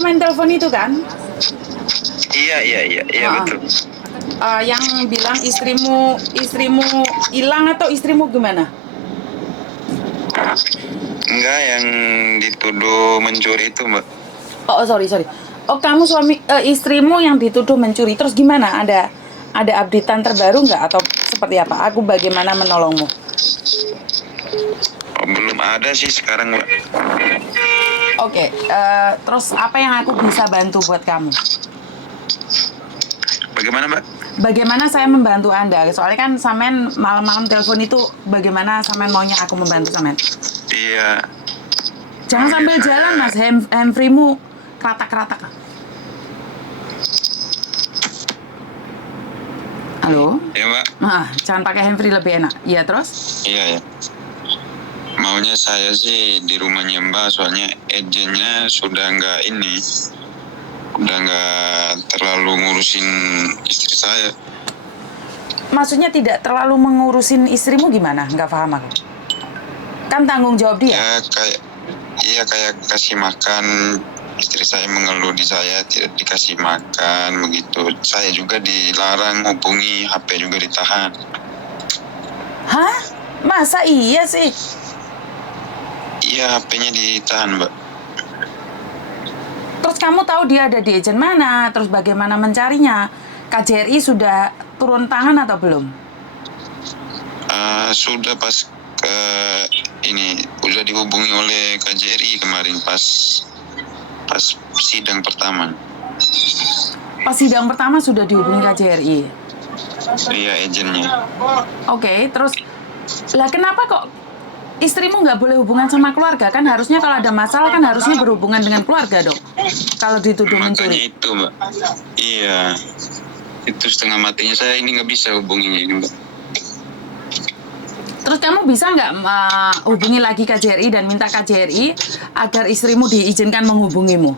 main telepon itu kan? Iya betul. Yang bilang istrimu hilang atau istrimu gimana? Enggak, yang dituduh mencuri itu, Mbak. Oh, sorry. Oh, kamu istrimu yang dituduh mencuri. Terus gimana? Ada updatean terbaru nggak atau seperti apa? Aku bagaimana menolongmu? Oh, belum ada sih sekarang, Mbak. Oke, terus apa yang aku bisa bantu buat kamu? Bagaimana, Mbak? Bagaimana saya membantu Anda? Soalnya kan Samen malam-malam telepon itu bagaimana Samen maunya aku membantu Samen? Iya. Jangan sambil jalan Mas, handfree-mu keratak-keratak. Halo? Iya, Mbak. Jangan pakai handfree, lebih enak. Iya, terus? Iya. Maunya saya sih di rumahnya Mbak, soalnya agentnya sudah nggak terlalu ngurusin istri saya. Maksudnya tidak terlalu mengurusin istrimu gimana? Nggak paham aku. Kan tanggung jawab dia. Ya kayak kasih makan, istri saya mengeluh di saya tidak dikasih makan begitu. Saya juga dilarang hubungi, HP juga ditahan. Hah? Masa iya sih? Iya, HP-nya ditahan, Mbak. Terus kamu tahu dia ada di agent mana? Terus bagaimana mencarinya? KJRI sudah turun tangan atau belum? Sudah pas udah dihubungi oleh KJRI kemarin pas sidang pertama. Pas sidang pertama sudah dihubungi KJRI? Iya, agentnya. Oke, terus lah kenapa kok istrimu nggak boleh hubungan sama keluarga? Kan harusnya kalau ada masalah kan harusnya berhubungan dengan keluarga dong. Kalau dituduh mencuri. Makanya itu, Mbak. Iya. Itu setengah matinya saya ini nggak bisa hubunginya ini, Mbak. Terus kamu bisa nggak hubungi lagi KJRI dan minta KJRI agar istrimu diizinkan menghubungimu?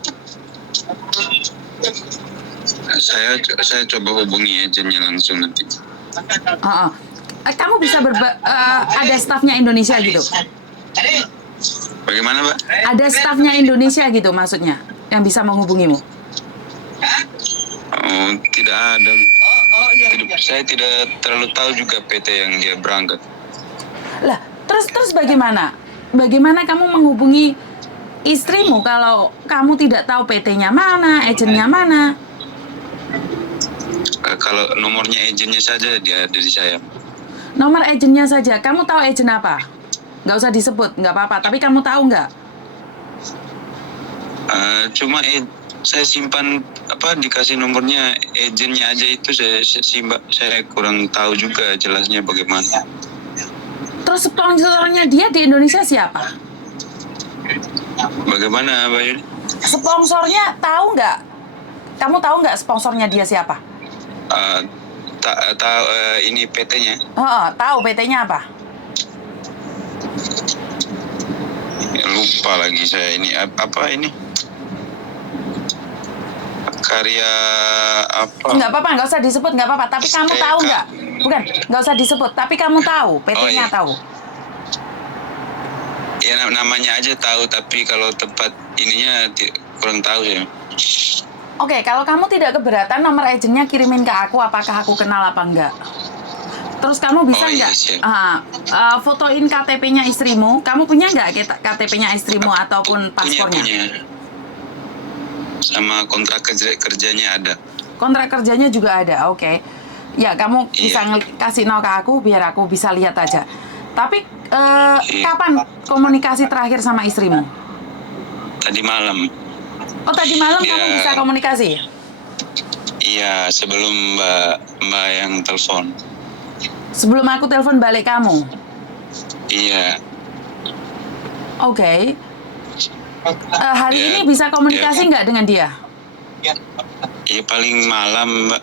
Saya coba hubungi agennya langsung nanti. Kamu bisa ada stafnya Indonesia gitu? Bagaimana, Mbak? Ada stafnya Indonesia gitu maksudnya yang bisa menghubungimu? Oh, tidak ada. Saya tidak terlalu tahu juga PT yang dia berangkat. Lah, terus bagaimana? Bagaimana kamu menghubungi istrimu kalau kamu tidak tahu PT-nya mana, agennya mana? Kalau nomornya agennya saja dia ada di saya. Nomor agennya saja. Kamu tahu agen apa? Nggak usah disebut, nggak apa-apa. Tapi kamu tahu nggak? Cuma saya simpan dikasih nomornya agennya aja itu saya kurang tahu juga jelasnya bagaimana. Terus sponsornya dia di Indonesia siapa? Bagaimana, Mbak Yuni? Sponsornya tahu nggak? Kamu tahu nggak sponsornya dia siapa? Tahu ini PT-nya. Tahu PT-nya apa? Lupa lagi saya ini apa ini? Karya apa? Nggak apa-apa, nggak usah disebut, nggak apa-apa. Tapi kamu tahu nggak? Bukan, nggak usah disebut. Tapi kamu tahu, PT-nya tahu. Ya namanya aja tahu, tapi kalau tempat ininya kurang tahu ya. Oke, kalau kamu tidak keberatan nomor agennya kirimin ke aku, apakah aku kenal apa enggak? Terus kamu bisa nggak fotoin KTP-nya istrimu? Kamu punya nggak KTP-nya istrimu ataupun paspornya? Punya. Sama kontrak kerjanya ada. Kontrak kerjanya juga ada, oke. Ya, kamu bisa kasih ke aku biar aku bisa lihat aja. Tapi kapan komunikasi terakhir sama istrimu? Tadi malam. Oh, tadi malam kamu bisa komunikasi? Iya, sebelum Mbak yang telepon. Sebelum aku telepon balik kamu? Iya. Oke. Hari ini bisa komunikasi nggak dengan dia? Iya, paling malam, Mbak.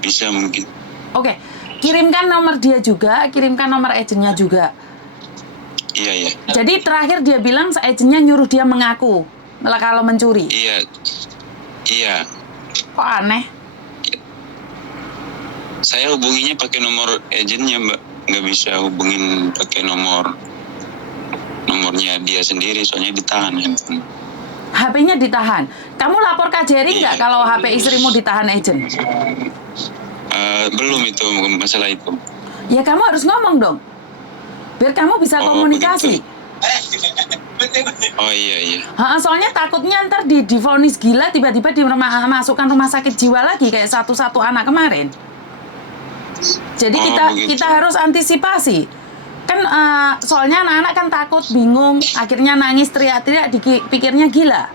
Bisa mungkin. Oke. Kirimkan nomor dia juga, kirimkan nomor agennya juga. Iya. Jadi terakhir dia bilang agennya nyuruh dia mengaku kalau mencuri. Iya. Kok aneh? Saya hubunginya pakai nomor agennya, Mbak. Nggak bisa hubungin pakai nomornya dia sendiri, soalnya ditahan handphone. HP-nya ditahan. Kamu lapor KJRI nggak kalau HP istrimu ditahan agent? Belum itu masalah itu. Ya kamu harus ngomong dong, biar kamu bisa komunikasi. Oh iya. Soalnya takutnya ntar divonis gila, tiba-tiba masukkan rumah sakit jiwa lagi kayak satu anak kemarin. Jadi kita harus antisipasi. Kan soalnya anak-anak kan takut, bingung, akhirnya nangis, teriak-teriak, dipikirnya gila.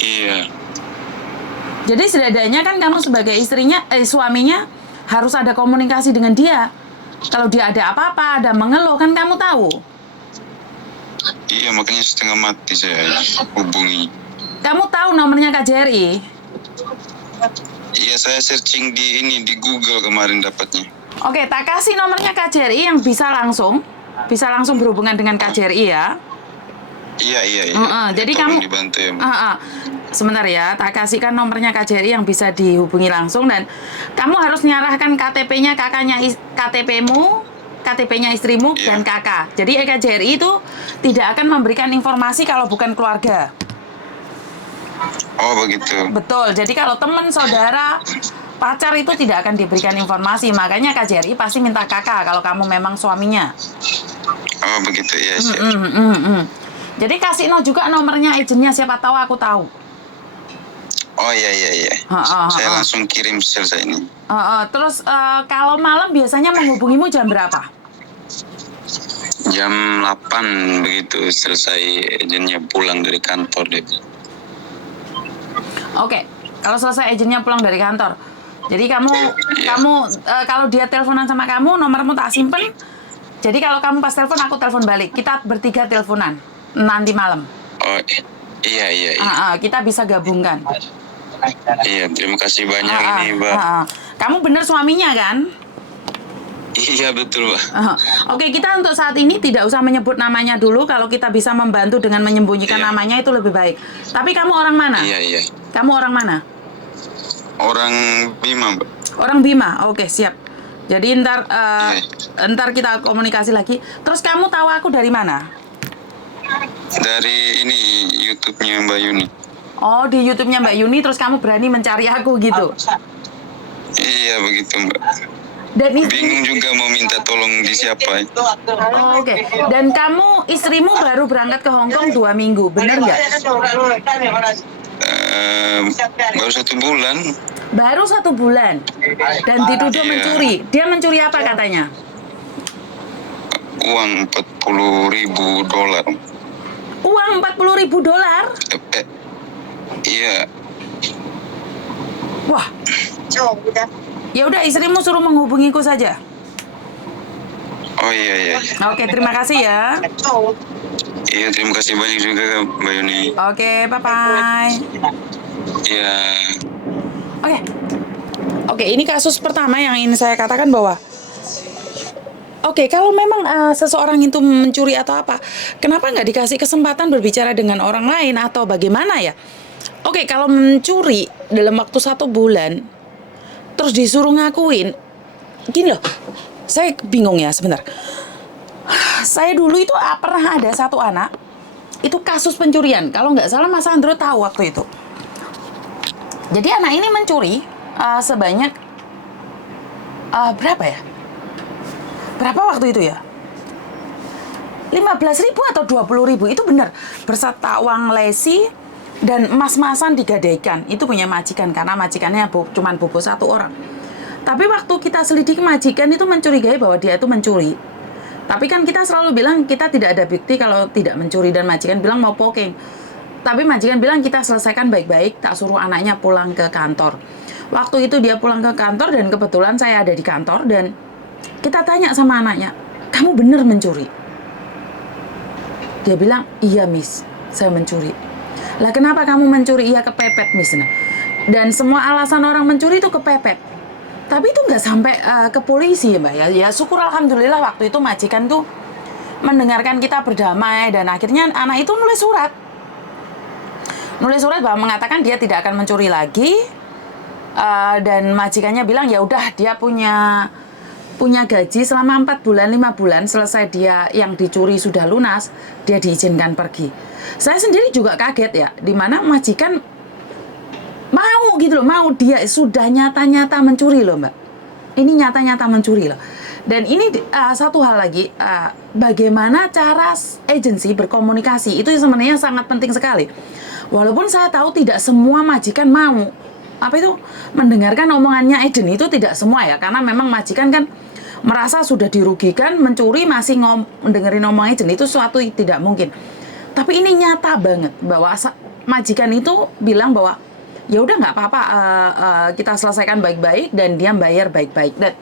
Iya. Jadi setidaknya kan kamu sebagai suaminya harus ada komunikasi dengan dia. Kalau dia ada apa-apa, ada mengeluh, kan kamu tahu. Iya, makanya setengah mati saya hubungi. Kamu tahu nomornya KJRI? Iya, saya searching di Google kemarin dapatnya. Oke, tak kasih nomornya KJRI yang bisa langsung berhubungan dengan KJRI ya. Iya. Jadi tolong kamu dibantu ya. Sebentar ya, tak kasihkan nomornya KJRI yang bisa dihubungi langsung, dan kamu harus menyerahkan KTP-nya KTP-nya istrimu dan kakak. Jadi KJRI itu tidak akan memberikan informasi kalau bukan keluarga. Oh begitu. Betul. Jadi kalau teman, saudara, pacar itu tidak akan diberikan informasi. Makanya KJRI pasti minta kakak kalau kamu memang suaminya. Oh begitu ya. Siap. Jadi kasih juga nomornya agennya, siapa tahu aku tahu. Oh iya. Saya langsung kirim selesai ini. Terus kalau malam biasanya menghubungimu jam berapa? Jam 8 begitu selesai agennya pulang dari kantor deh. Oke, kalau selesai agennya pulang dari kantor. Jadi kamu kalau dia teleponan sama kamu, nomormu tak simpen. Jadi kalau kamu pas telepon, aku telepon balik. Kita bertiga teleponan nanti malam. Oh iya. Kita bisa gabungkan. Iya, terima kasih banyak ini, Mbak. Kamu bener suaminya kan? Iya betul, Mbak. Oke, kita untuk saat ini tidak usah menyebut namanya dulu. Kalau kita bisa membantu dengan menyembunyikan namanya itu lebih baik. Tapi kamu orang mana? Iya. Kamu orang mana? Orang Bima, Mbak. Orang Bima. Oke, siap. Jadi ntar kita komunikasi lagi. Terus kamu tahu aku dari mana? Dari ini YouTube-nya Mbak Yuni. Oh, di YouTube-nya Mbak Yuni, terus kamu berani mencari aku gitu? Iya begitu, Mbak. Dan bingung juga mau minta tolong di siapa. Oke. Dan kamu, istrimu baru berangkat ke Hong Kong 2 minggu, bener nggak? Baru 1 bulan. Baru 1 bulan. Dan dituduh mencuri. Dia mencuri apa katanya? Uang $40.000. Uang $40.000? Iya. Wah. Ya udah, istrimu suruh menghubungiku saja. Oh iya. Oke, terima kasih ya. Iya, terima kasih banyak juga Mbak Yuni. Oke, bye-bye. Iya. Oke, ini kasus pertama yang ingin saya katakan bahwa kalau memang seseorang itu mencuri atau apa, kenapa nggak dikasih kesempatan berbicara dengan orang lain atau bagaimana ya? Kalau mencuri dalam waktu 1 bulan, terus disuruh ngakuin, gini loh, saya bingung ya sebentar. Saya dulu itu pernah ada 1 anak, itu kasus pencurian. Kalau nggak salah Mas Andro tahu waktu itu. Jadi anak ini mencuri sebanyak berapa ya? Berapa waktu itu ya? 15.000 atau 20.000, itu benar. Berserta uang lesi dan emas-emasan digadaikan. Itu punya majikan, karena majikannya cuma bobo 1 orang. Tapi waktu kita selidiki, majikan itu mencurigai bahwa dia itu mencuri. Tapi kan kita selalu bilang kita tidak ada bukti kalau tidak mencuri, dan majikan bilang mau poking. Tapi majikan bilang kita selesaikan baik-baik, tak suruh anaknya pulang ke kantor. Waktu itu dia pulang ke kantor dan kebetulan saya ada di kantor, dan kita tanya sama anaknya, kamu benar mencuri? Dia bilang, iya Miss, saya mencuri. Lah kenapa kamu mencuri? Iya kepepet Miss. Dan semua alasan orang mencuri itu kepepet. Tapi itu nggak sampai ke polisi ya Mbak ya. Ya syukur alhamdulillah waktu itu majikan tuh mendengarkan kita berdamai, dan akhirnya anak itu nulis surat. Nulis surat bahwa mengatakan dia tidak akan mencuri lagi. Dan majikannya bilang ya udah, dia punya punya gaji selama 4 bulan, 5 bulan, selesai dia yang dicuri sudah lunas, dia diizinkan pergi. Saya sendiri juga kaget ya, dimana majikan mau gitu loh, mau, dia sudah nyata-nyata mencuri loh Mbak. Ini nyata-nyata mencuri loh. Dan ini satu hal lagi, bagaimana cara agensi berkomunikasi, itu sebenarnya sangat penting sekali. Walaupun saya tahu tidak semua majikan mau, mendengarkan omongannya agent, itu tidak semua ya, karena memang majikan kan merasa sudah dirugikan, mencuri masih dengerin omongan agent, itu suatu tidak mungkin. Tapi ini nyata banget bahwa majikan itu bilang bahwa ya udah nggak apa-apa, kita selesaikan baik-baik dan dia bayar baik-baik. Dan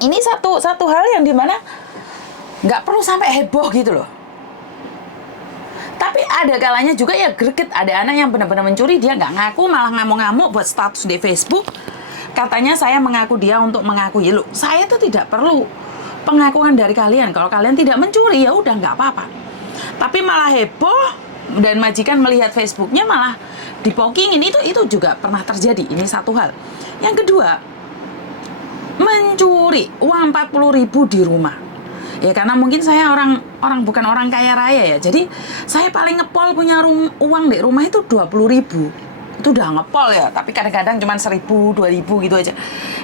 ini satu hal yang dimana nggak perlu sampai heboh gitu loh. Tapi ada kalanya juga ya greget, ada anak yang benar-benar mencuri, dia nggak ngaku, malah ngamuk-ngamuk buat status di Facebook. Katanya saya mengaku dia untuk mengaku. Ya loh, saya tuh tidak perlu pengakuan dari kalian. Kalau kalian tidak mencuri ya udah nggak apa-apa. Tapi malah heboh dan majikan melihat Facebooknya malah dipokingin, itu juga pernah terjadi. Ini satu hal. Yang kedua, mencuri uang 40.000 di rumah. Ya karena mungkin saya bukan orang kaya raya ya. Jadi saya paling ngepol punya uang di rumah itu 20.000. Itu udah ngepol ya, tapi kadang-kadang cuma 1.000, 2.000 gitu aja.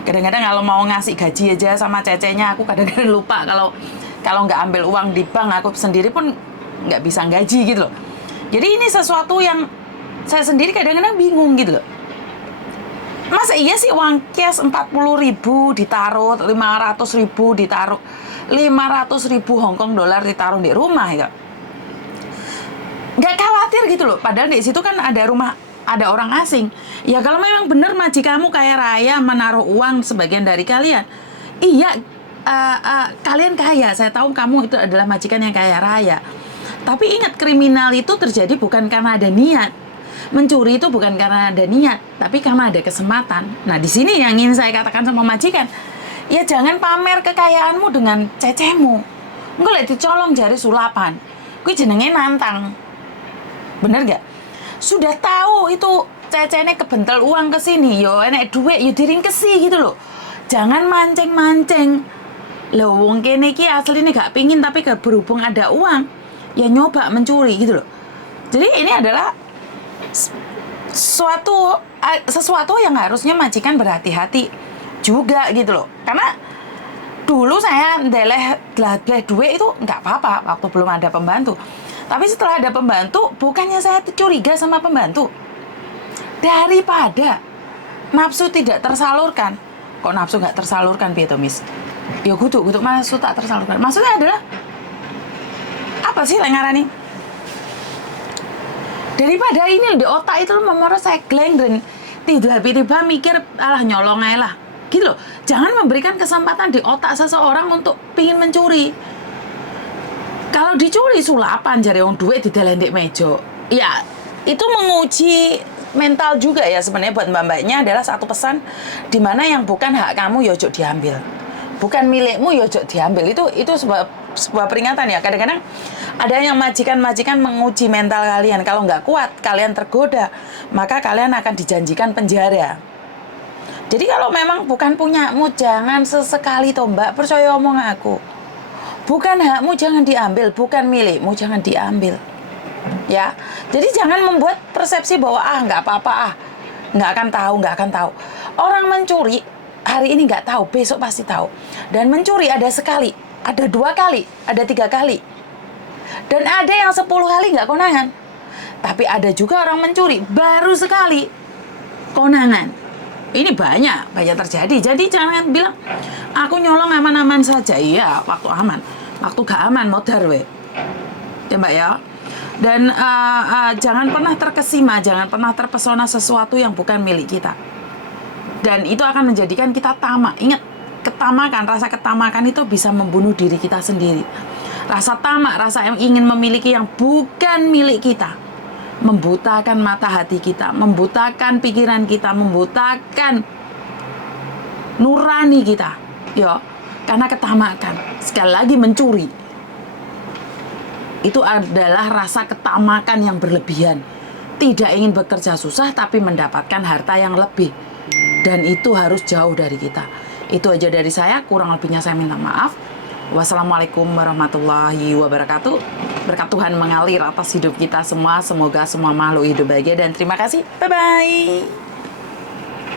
Kadang-kadang kalau mau ngasih gaji aja sama cecenya, aku kadang-kadang lupa kalau nggak ambil uang di bank, aku sendiri pun nggak bisa gaji gitu loh. Jadi ini sesuatu yang saya sendiri kadang-kadang bingung gitu loh. Masa iya sih uang cash 40.000 ditaruh, 500.000 ditaruh, 500.000 Hongkong dolar ditaruh di rumah ya? Nggak khawatir gitu loh, padahal di situ kan ada orang asing. Ya kalau memang benar majikanmu kaya raya menaruh uang sebagian dari kalian, iya, kalian kaya, saya tahu kamu itu adalah majikan yang kaya raya. Tapi ingat, kriminal itu terjadi bukan karena ada niat. Mencuri itu bukan karena ada niat, tapi karena ada kesempatan. Nah di sini yang ingin saya katakan sama majikan, ya jangan pamer kekayaanmu dengan cecemu. Engko lek dicolong jari sulapan, kuwi jenenge nantang. Bener gak? Sudah tahu itu cecene kebentel uang ke sini, yo enek duit yo diringkesi gitu loh. Jangan mancing-mancing. Lho wong kene iki asline gak pingin, tapi berhubung ada uang, ya nyoba mencuri gitu loh. Jadi ini adalah sesuatu yang harusnya majikan berhati-hati juga gitu loh. Karena dulu saya ndeleh duit itu nggak apa-apa waktu belum ada pembantu. Tapi setelah ada pembantu, bukannya saya curiga sama pembantu. Daripada nafsu tidak tersalurkan. Kok nafsu nggak tersalurkan, piye to, Miss? Ya kudu nafsu tak tersalurkan. Maksudnya adalah apa sih lengarane? Daripada ini di otak itu memoro saya gleng dan tiba-tiba mikir alah nyolong aja lah. Gitu loh. Jangan memberikan kesempatan di otak seseorang untuk pingin mencuri. Kalau dicuri sulapan jari wong duit didelendek meja. Ya, itu menguji mental juga ya sebenarnya buat mbak-mbaknya. Adalah satu pesan di mana yang bukan hak kamu ya ojo diambil. Bukan milikmu ya ojo diambil. Itu sebuah peringatan ya. Kadang-kadang ada yang majikan-majikan menguji mental kalian. Kalau nggak kuat, kalian tergoda, maka kalian akan dijanjikan penjara. Jadi kalau memang bukan punyamu, jangan sesekali toh mbak, percaya omong aku. Bukan hakmu jangan diambil, bukan milikmu jangan diambil. Ya, jadi jangan membuat persepsi bahwa nggak apa-apa, nggak akan tahu. Orang mencuri hari ini nggak tahu, besok pasti tahu. Dan mencuri ada sekali, ada 2 kali, ada 3 kali. Dan ada yang 10 kali nggak konangan. Tapi ada juga orang mencuri baru sekali konangan. Ini banyak terjadi. Jadi jangan bilang aku nyolong aman-aman saja. Iya, waktu aman. Waktu gak aman modar we. Ya Mbak ya. Dan jangan pernah terkesima, jangan pernah terpesona sesuatu yang bukan milik kita. Dan itu akan menjadikan kita tamak. Ingat, rasa ketamakan itu bisa membunuh diri kita sendiri. Rasa tamak, rasa yang ingin memiliki yang bukan milik kita, membutakan mata hati kita, membutakan pikiran kita, membutakan nurani kita. Ya, karena ketamakan. Sekali lagi mencuri. Itu adalah rasa ketamakan yang berlebihan. Tidak ingin bekerja susah tapi mendapatkan harta yang lebih. Dan itu harus jauh dari kita. Itu aja dari saya, kurang lebihnya saya minta maaf. Wassalamualaikum warahmatullahi wabarakatuh. Berkat Tuhan mengalir atas hidup kita semua. Semoga semua makhluk hidup bahagia dan terima kasih. Bye-bye.